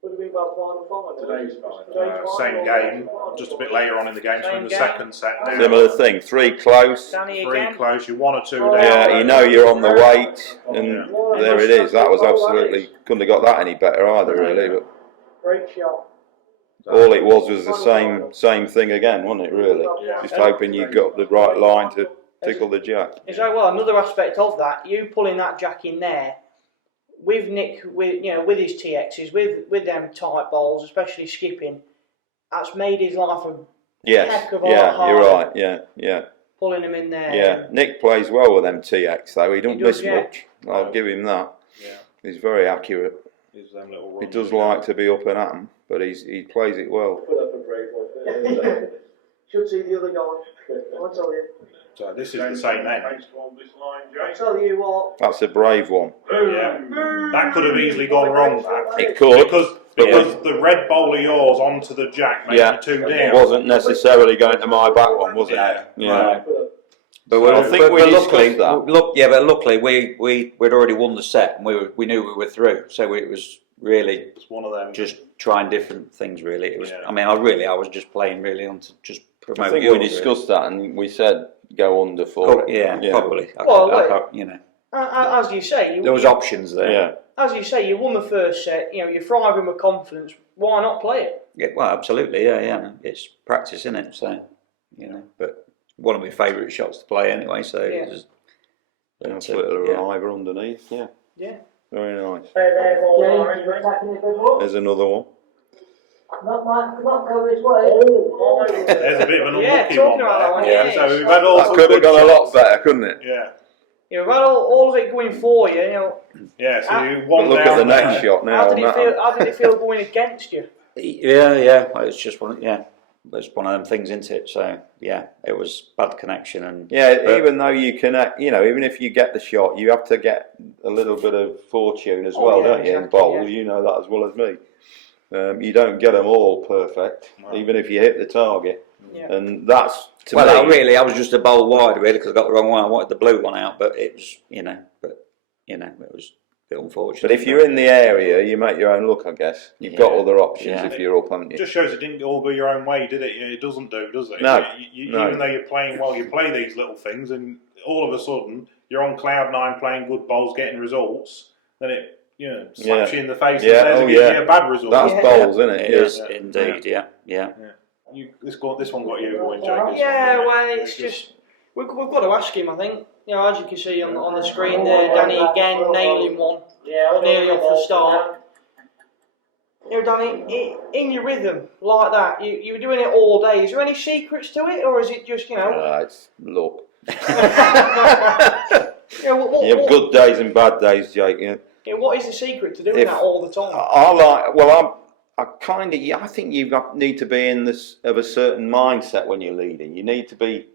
What do you mean by final? Today's final. Same game, just a bit later on in the game, so in the Same second set now. Similar thing. Three close. Danny Three again. close, you're one or two Oh, down. Yeah, you know you're on the weight, and Yeah. there it is. That was absolutely couldn't have got that any better either, really. But Great shot. all it was the same thing again, wasn't it? Really, Yeah. just hoping you got the right line to tickle the jack. Is that another aspect of that? You pulling that jack in there with Nick, with his TXs, with them tight bowls, especially skipping. That's made his life a Yes, heck of a lot yeah, harder. you're right. Yeah. Pulling him in there. Yeah, Nick plays well with them TX though. He don't He does, miss yeah. much. I'll give him that. Yeah. He's very accurate. Is them little He runs. does like to be up and at 'em, but he plays it well. Put up a brave one. Should see the other guy. I'll tell you. So this is the same end. I'll tell you what. That's a brave one. Yeah. That could have easily gone wrong, that. It could. Because the red bowl of yours onto the jack made Yeah, you two it down. wasn't necessarily going to my back one, was it? Yeah. Yeah. But I think we luckily, discussed that. but luckily we'd already won the set, and we knew we were through. So it was really It's one of them. just trying different things. Really, it was. Yeah. I mean, I was just playing really on to just promote. I think yours, we discussed that and we said go under for Really. it. Yeah, probably. Well, you As you say, there was options there. Yeah. as you say, you won the first set. You're thriving with confidence. Why not play it? Yeah, well, absolutely. Yeah. It's practice, isn't it? So, but one of my favourite shots to play anyway. So Yeah. it was. That's a little arriver underneath. Yeah. Yeah. Very nice. James, you're attacking it with what? There's another one. Not go this way. There's a bit of an Yeah, unlucky talking one about that one, there. yeah. So we've had all That some could have good gone a lot shots. better, couldn't it? Yeah. You've had all of it going for you. Yeah, so you But one look down at the there. next shot now. How on did that it feel? one. How did it feel going against you? Yeah. Well, it's just one. Yeah, it's one of them things, isn't it? So yeah, it was bad connection and. Yeah, but- even though you connect, even if you get the shot, you have to get a little bit of fortune as Oh, well, yeah, don't you? In exactly, bowls, yeah. you know that as well as me. You don't get them all perfect, No. even if you hit the target. Yeah. And that's to Well, me. I was just a bowl wide really because I got the wrong one. I wanted the blue one out, but it was, it was a bit unfortunate. But if you're in the area, you make your own luck, I guess. You've got Yeah. other options Yeah. if you're up, haven't It you? just shows it didn't all go your own way, did it? It doesn't do, does it? No, no. Even though you're playing well, you play these little things, and all of a sudden you're on cloud nine playing good bowls, getting results. Then it, slaps you in the face Yeah, and says oh, it gives yeah. you a bad result. That's Yeah. bowls, isn't it? It Yeah. is indeed, yeah. This one got you going, Jake. This Yeah, one, well, it's just we've got to ask him. I think as you can see on the screen there, Danny again nailing one, nearly off the start. Danny, in your rhythm like that, you were doing it all day. Is there any secrets to it, or is it just It's luck. what, You have good days and bad days, Jake. Yeah. what is the secret to doing If- that all the time? I think you need to be in this of a certain mindset when you're leading. You need to be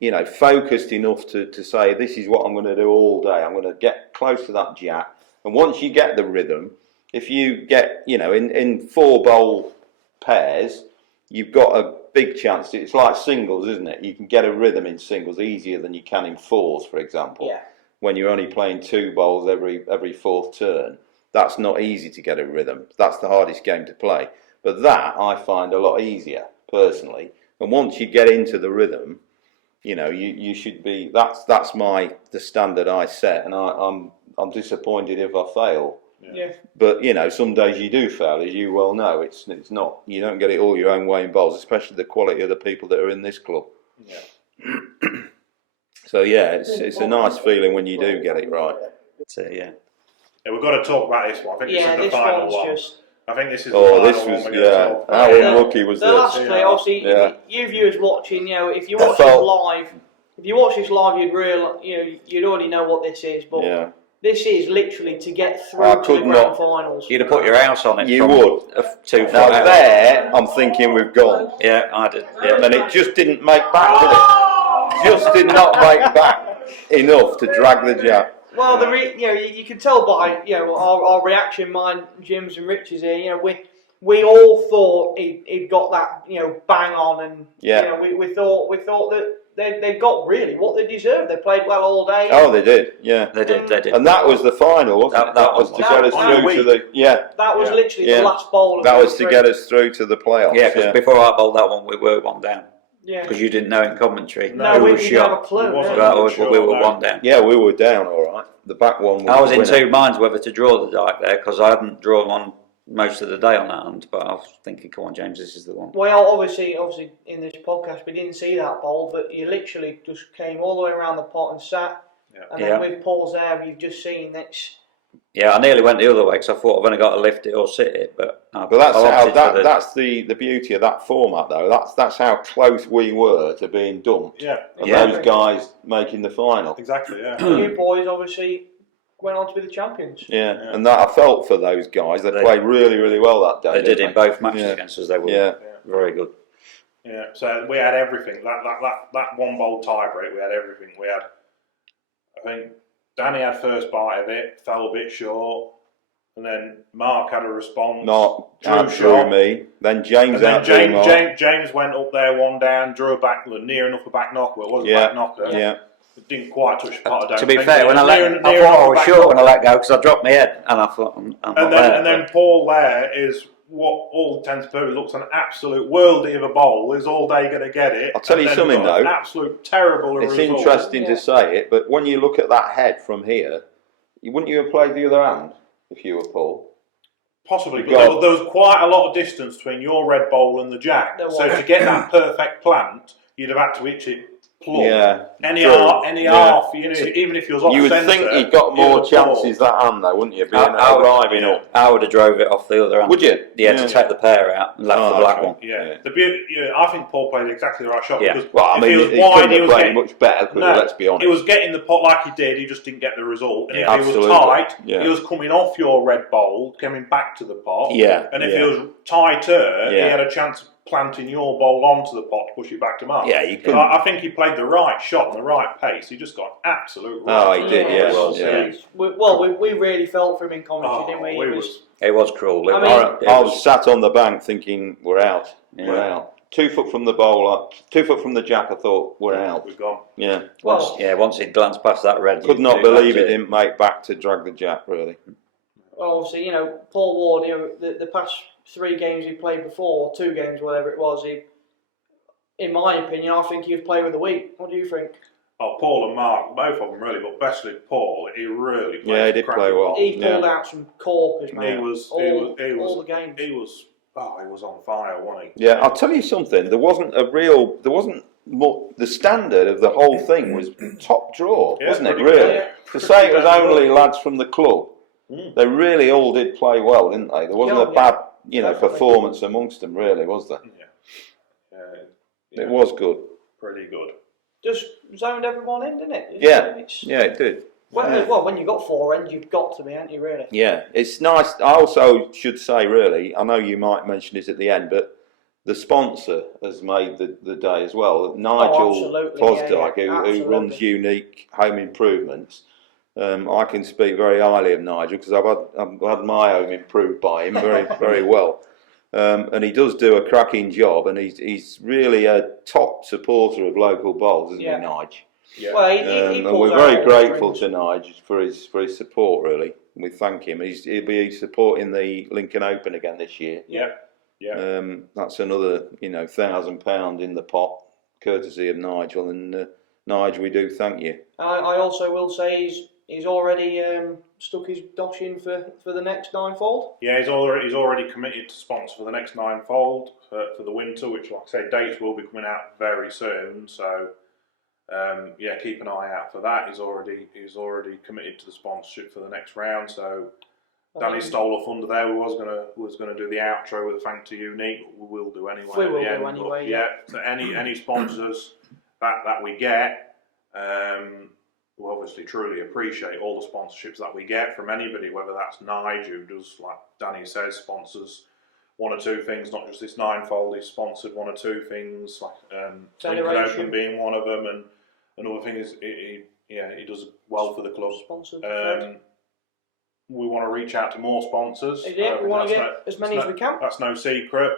focused enough to say, this is what I'm going to do all day. I'm going to get close to that jack. And once you get the rhythm, if you get, in 4 bowl pairs, you've got a big chance. It's like singles, isn't it? You can get a rhythm in singles easier than you can in 4s, for example. Yeah. When you're only playing 2 bowls every 4th turn, that's not easy to get a rhythm. That's the hardest game to play. But that I find a lot easier, personally. And once you get into the rhythm, you should be. That's the standard I set, and I'm disappointed if I fail. Yeah. But some days you do fail, as you well know. It's not, you don't get it all your own way in bowls, especially the quality of the people that are in this club. Yeah. So yeah, it's a nice feeling when you do get it right. So, yeah. Yeah, we've got to talk about this one. I think Yeah, this is this the final one's one. just. I think this is the Oh, final this one was we're going to talk about. how Yeah. unlucky was The this? last play, obviously, Yeah. you viewers watching, if you I watch this felt- live, you'd already know what this is. But Yeah. this is literally to get through I to the could grand not- finals. You'd have put your house on it. You from would. 2 foot Now out. there, I'm thinking we've gone. Yeah, I did. Yeah. And it just didn't make back, did it? Just did not make back enough to drag the jack. Well, you can tell by our reaction, mine, Jim's and Rich's here. We all thought he'd got that bang on, and Yeah. we thought that they got really what they deserved. They played well all day. Oh, they did, yeah. They did. And that was the final, wasn't it? That was was to one. get us That was through to the That was Yeah. literally Yeah. the last bowl. Of that the was to three. get us through to the playoffs. Yeah, because before I bowled that one, we were 1 down. Yeah. Because you didn't know in commentary. No, who we was didn't have a shot. clue. It wasn't. no. We were 1 down. Yeah, we were down all right. The back one was I was the in winner. 2 minds whether to draw the dike there because I hadn't drawn one most of the day on that hand. But I was thinking, come on, James, this is the one. Well, obviously, in this podcast, we didn't see that bowl, but you literally just came all the way around the pot and sat. Yeah. And then with Paul's there, you've just seen that's. Yeah, I nearly went the other way because I thought I've only got to lift it or sit it. But That's I how opted for that's the beauty of that format, though. That's how close we were to being dumped. Yeah, And Yeah. those guys making the final. exactly, yeah. You boys obviously went on to be the champions. Yeah, Yeah. and that I felt for those guys. They played really, really well that day. They did didn't in both matches Yeah. against us. They were Yeah. very good. Yeah, so we had everything. That 1 bowl tie break, we had everything. We had, I think, Danny had first bite of it, fell a bit short, and then Mark had a response. Mark Drew outdrew shot. me. Then James And then outdrew Mark. James went up there 1 down, drew a back, near enough a back knocker. Well, it was a Yeah. back knocker. Yeah. It didn't quite touch the pot, I don't To be think. fair, when I Near- let, near I enough thought I a was back short when I knocker. let go because I dropped my head and I thought I'm not And there. then Paul there is what all intents and purposes looks an absolute worldie of a bowl. Is all day going to get it. I'll tell and you then something, got an though. absolute terrible It's result. interesting Yeah. to say it, but when you look at that head from here, wouldn't you have played the other hand if you were Paul? Possibly, but God. there was quite a lot of distance between your red bowl and the jack. There So was. to get that perfect plant, you'd have had to hit it plumb. Yeah. Any true. half, even if you was off You would centre, think he'd got more you'd have chances that hand, though, wouldn't you? Being I would- arriving up. I would have drove it off the other hand. Would you? Yeah, to take the pair out and left Oh, the black okay. one. Yeah. Yeah. The beauty, I think Paul played exactly the right shot. Yeah. Because Well, I if mean, he was he wide, couldn't he have was played getting, much better, could he? Let's be honest. he was getting the pot like he did. He just didn't get the result. And Yeah. if he was Absolutely. tight, Yeah. he was coming off your red bowl, coming back to the pot. Yeah, And if yeah. he was tighter, he Yeah. had a chance of planting your bowl onto the pot to push it back to Mark. Yeah, you So couldn't. I think he played the right shot and the right pace. He just got absolute Oh, right. he did, yes, yeah. We really felt for him in commentary, didn't we? we It was. It was cruel. I mean- I was sat on the bank thinking, we're out. We're Yeah. out. 2 foot from the bowler, 2 foot from the jack, I thought, we're out. We've gone. Yeah. Once he glanced past that red, Could you not knew believe it that's didn't make back to drag the jack, really. Well, obviously, Paul Ward, the past 3 games he played before, 2 games, whatever it was, in my opinion, I think he was player of the week. What do you think? Oh, Paul and Mark, both of them really, but especially Paul, he really played. Yeah, he did cracking play well. ball. He pulled out some corkers, He mate. was all all the games. he was on fire, wasn't he? Yeah, I'll tell you something. There wasn't more, the standard of the whole thing was top draw, Yeah, wasn't it? pretty Really, good. Yeah. to say it was Pretty only good. lads from the club, they really all did play well, didn't they? There wasn't Yeah, a bad, Definitely. performance amongst them, really, was there? Yeah, It was good. pretty good. Just zoned everyone in, didn't it? Yeah, It's, yeah, it did. well, when you've got 4 ends, you've got to be, haven't you, really? Yeah, it's nice. I also should say, really, I know you might mention this at the end, but the sponsor has made the day as well. Nigel absolutely, Fosdyke, yeah, who runs Unique Home Improvements. I can speak very highly of Nigel because I've had my home improved by him very well. And he does do a cracking job, and he's really a top supporter of local bowls, isn't he, Nigel? Yeah. Well, he And we're very grateful to Nigel for his support, really. We thank him. He'll be supporting the Lincoln Open again this year. Yeah. Yeah. That's another, £1,000 in the pot, courtesy of Nigel. And Nigel, we do thank you. I also will say he's already stuck his dosh in for the next Ninefold. Yeah, he's already committed to sponsor for the next Ninefold for the winter, which, like I say, dates will be coming out very soon. So, keep an eye out for that. He's already committed to the sponsorship for the next round. So, Danny stole a thunder there. We was gonna do the outro with a thank to Unique. We will do anyway. We will do anyway. Yeah. So any sponsors that we get, we obviously truly appreciate all the sponsorships that we get from anybody, whether that's Nige, who does, like Danny says, sponsors one or two things, not just this Ninefold. He's sponsored one or two things, like Lincoln Open being one of them, and another thing is he does well for the club. We want to reach out to more sponsors. Yeah, we want to get as many as we can. That's no secret.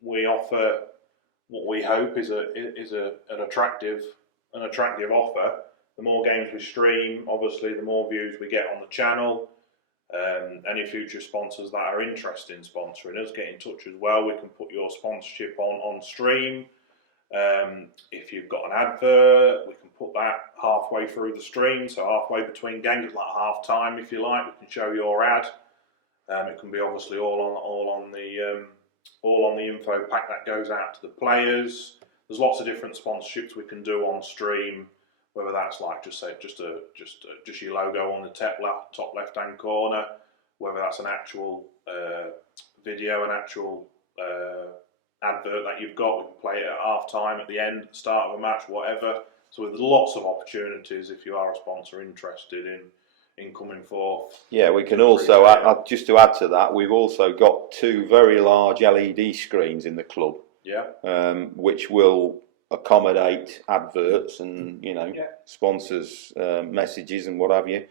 We offer what we hope is an attractive offer. The more games we stream, obviously, the more views we get on the channel. Any future sponsors that are interested in sponsoring us, get in touch as well. We can put your sponsorship on stream. If you've got an advert, we can put that halfway through the stream, so halfway between games, like half time, if you like. We can show your ad. It can be obviously all on the info pack that goes out to the players. There's lots of different sponsorships we can do on stream. Whether that's like just your logo on the top left hand corner, whether that's an actual video, an actual advert that you've got, we can play it at half time, at the end, at the start of a match, whatever. So there's lots of opportunities if you are a sponsor interested in coming forth. Yeah, we can also just to add to that, we've also got 2 very large LED screens in the club. Yeah. Which will accommodate adverts and sponsors messages and what have you.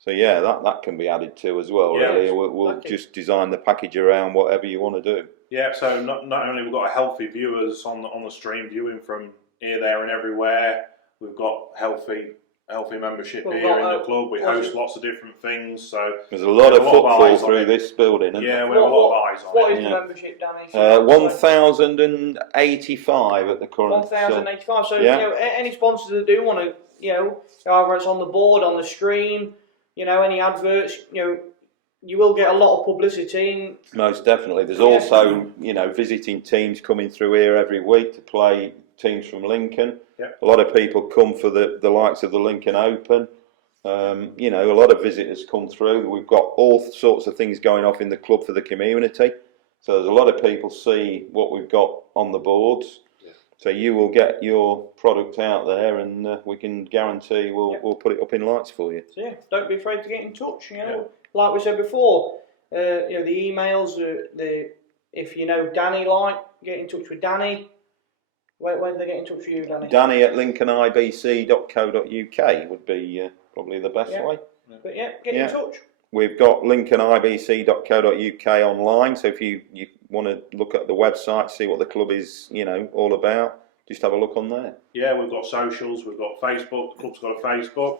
So yeah, that can be added to as well. Yeah, really, we'll just design the package around whatever you want to do. Yeah. So not only we've got healthy viewers on the stream viewing from here, there, and everywhere. We've got healthy membership here in the club. We host lots of different things. So there's a lot of footfall through this building. Yeah, we have a lot of eyes on it. What is the membership, Danny? 1,085 at the current. 1,085. So any sponsors that do want to, either it's on the board, on the screen, any adverts, you will get a lot of publicity. Most definitely. There's also, visiting teams coming through here every week to play teams from Lincoln. Yep. A lot of people come for the likes of the Lincoln Open. A lot of visitors come through. We've got all sorts of things going off in the club for the community. So there's a lot of people see what we've got on the boards. Yeah. So you will get your product out there, and we can guarantee we'll put it up in lights for you. So don't be afraid to get in touch. Like we said before, the emails, if you know Danny, get in touch with Danny. Where do they get in touch with you, Danny? Danny at lincolnibc.co.uk would be probably the best way. But get in touch. We've got lincolnibc.co.uk online, so if you want to look at the website, see what the club is, all about, just have a look on there. Yeah, we've got socials, we've got Facebook. The club's got a Facebook.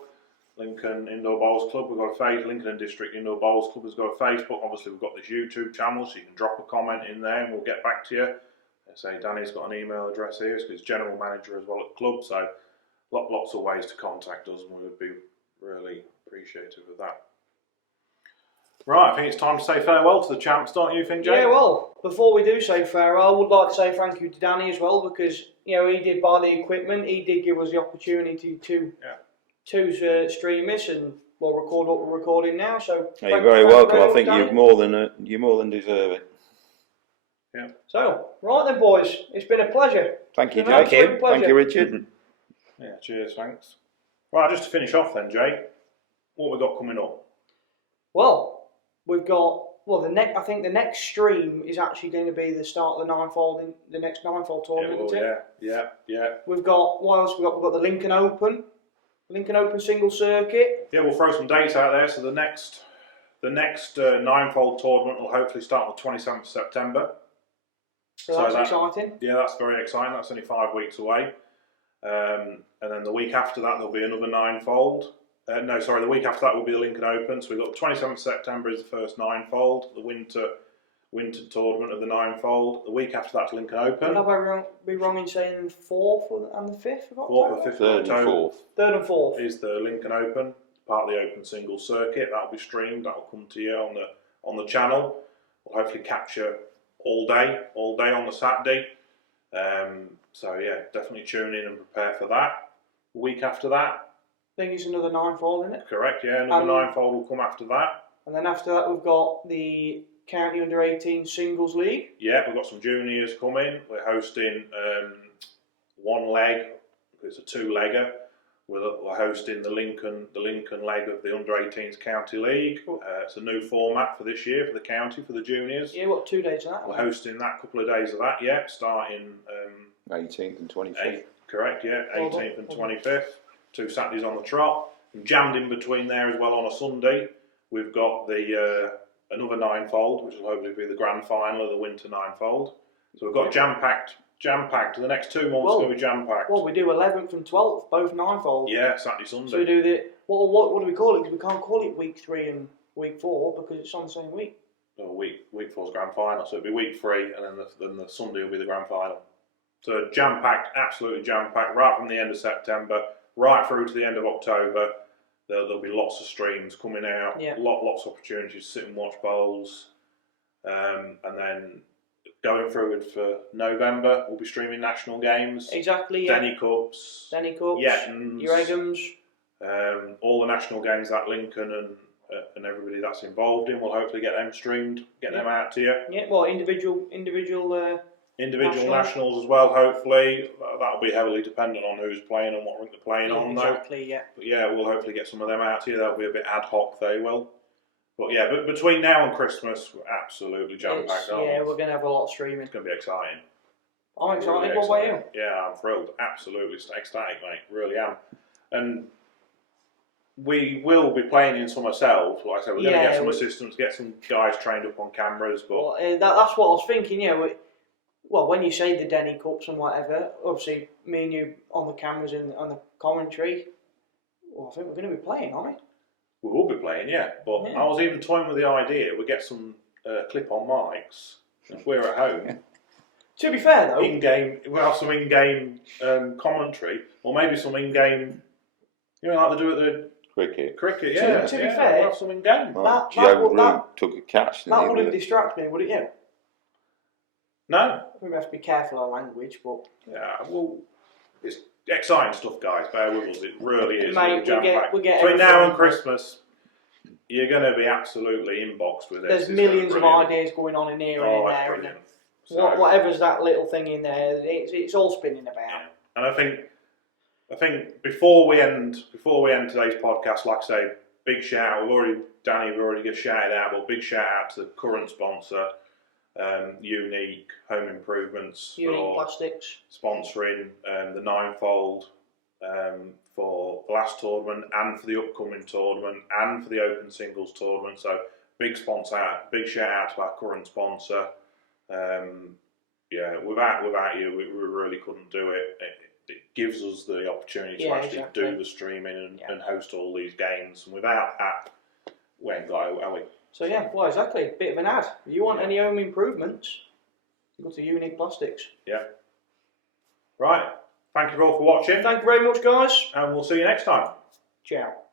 Lincoln Indoor Bowls Club, we've got a Facebook. Lincoln and District Indoor Bowls Club has got a Facebook. Obviously, we've got this YouTube channel, so you can drop a comment in there, and we'll get back to you. Say Danny's got an email address here, so he's general manager as well at the club. So lots of ways to contact us, and we would be really appreciative of that. Right, I think it's time to say farewell to the champs, don't you think, Jay? Yeah, well, before we do say farewell, I would like to say thank you to Danny as well, because he did buy the equipment, he did give us the opportunity to stream this and record what we're recording now. So you're very welcome. I think you more than deserve it. Yeah. So right then, boys, it's been a pleasure. Thank you, Jay. Thank you, Richard. Yeah, cheers, thanks. Right, just to finish off then, Jay, what we got coming up? Well, we've got well, I think the next stream is actually going to be the start of the next Ninefold tournament. It will, isn't it? yeah. We've got what else? We've got the Lincoln Open single circuit. Yeah, we'll throw some dates out there. So the next Ninefold tournament will hopefully start on the 27th of September. So that's exciting. Yeah, that's very exciting. That's only 5 weeks away. And then the week after that, there'll be another Ninefold. The week after that will be the Lincoln Open. So we've got the 27th of September is the first Ninefold, the winter tournament of the Ninefold. The week after that's Lincoln Open. Would I be wrong in saying 4th and the 5th of October? 4th or 5th Third of and October. fourth. 3rd and 4th. Is the Lincoln Open, part of the Open single circuit. That'll be streamed. That'll come to you on the channel. We'll hopefully capture all day on the Saturday. So yeah, definitely tune in and prepare for that. The week after that, I think it's another Ninefold, isn't it? correct? Yeah, another Ninefold will come after that. And then after that, we've got the County Under 18 Singles League. Yeah, we've got some juniors coming. We're hosting one leg. It's a 2-legger. We're hosting the Lincoln leg of the Under 18s County League. It's a new format for this year for the county, for the juniors. Yeah, what 2 days of that? We're hosting that couple of days of that, yeah, starting 18th and 25th. correct, yeah, 18th and 25th. 2 Saturdays on the trot. And jammed in between there as well on a Sunday, we've got the another Ninefold, which will hopefully be the grand final of the winter Ninefold. So we've got jam-packed. The next 2 months are going to be jam-packed. Well, we do 11th and 12th, both Ninefold. Yeah, Saturday, Sunday. So we do the what do we call it? Because we can't call it week 3 and week 4 because it's on the same week. No, week 4's grand final, so it'll be week 3, and then the Sunday will be the grand final. So jam-packed, absolutely jam-packed, right from the end of September, right through to the end of October. There'll be lots of streams coming out, lots of opportunities to sit and watch bowls, and then going through it for November, we'll be streaming national games. Exactly. Denny Cups. Yettons. Your Eggums. All the national games that Lincoln and everybody that's involved in, we'll hopefully get them streamed, get them out to you. Yeah, well, individual nationals as well, hopefully. That'll be heavily dependent on who's playing and what rink they're playing on, though. Exactly, yeah. But yeah, we'll hopefully get some of them out to you. They'll be a bit ad hoc, they will. But yeah, but between now and Christmas, we're absolutely jam-packed, aren't we? Yeah, we're going to have a lot of streaming. It's going to be exciting. I'm excited. Really What about you? Yeah, I'm thrilled. Absolutely ecstatic, mate. Really am. And we will be playing in some ourselves. Like I said, we're going to get some assistants, get some guys trained up on cameras. But well, that's what I was thinking. Yeah. Well, when you say the Denny Cups and whatever, obviously me and you on the cameras and on the commentary. Well, I think we're going to be playing, aren't we? We will be playing, yeah. But I was even toying with the idea we get some clip-on mics if we're at home. To be fair, though, We'll have some in-game commentary, or maybe some in-game. You know, like they do at the cricket, yeah. To be fair, we'll have some in-game. Well, Joe Root took a catch. That wouldn't distract me, would it? Yeah. No. We have to be careful of language, but Yeah, well, it's exciting stuff, guys. Bear with us. It really is. Mate, we get between now and Christmas, you're going to be absolutely inboxed with this. There's millions of ideas going on in here and in there, brilliant. and whatever's that little thing in there, it's all spinning about. Yeah. And I think before we end today's podcast, like I say, big shout out. We've already got shouted out, but big shout out to the current sponsor, Unique Home Improvements, Unique Plastics, sponsoring the Ninefold for the last tournament and for the upcoming tournament and for the Open Singles tournament. So big shout out to our current sponsor. Yeah, without you, we really couldn't do it. It gives us the opportunity to actually do the streaming and host all these games. And without that, we ain't got it, have we? So yeah, well, exactly. Bit of an ad. If you want any home improvements, go to Unique Plastics. Yeah. Right. Thank you all for watching. Thank you very much, guys. And we'll see you next time. Ciao.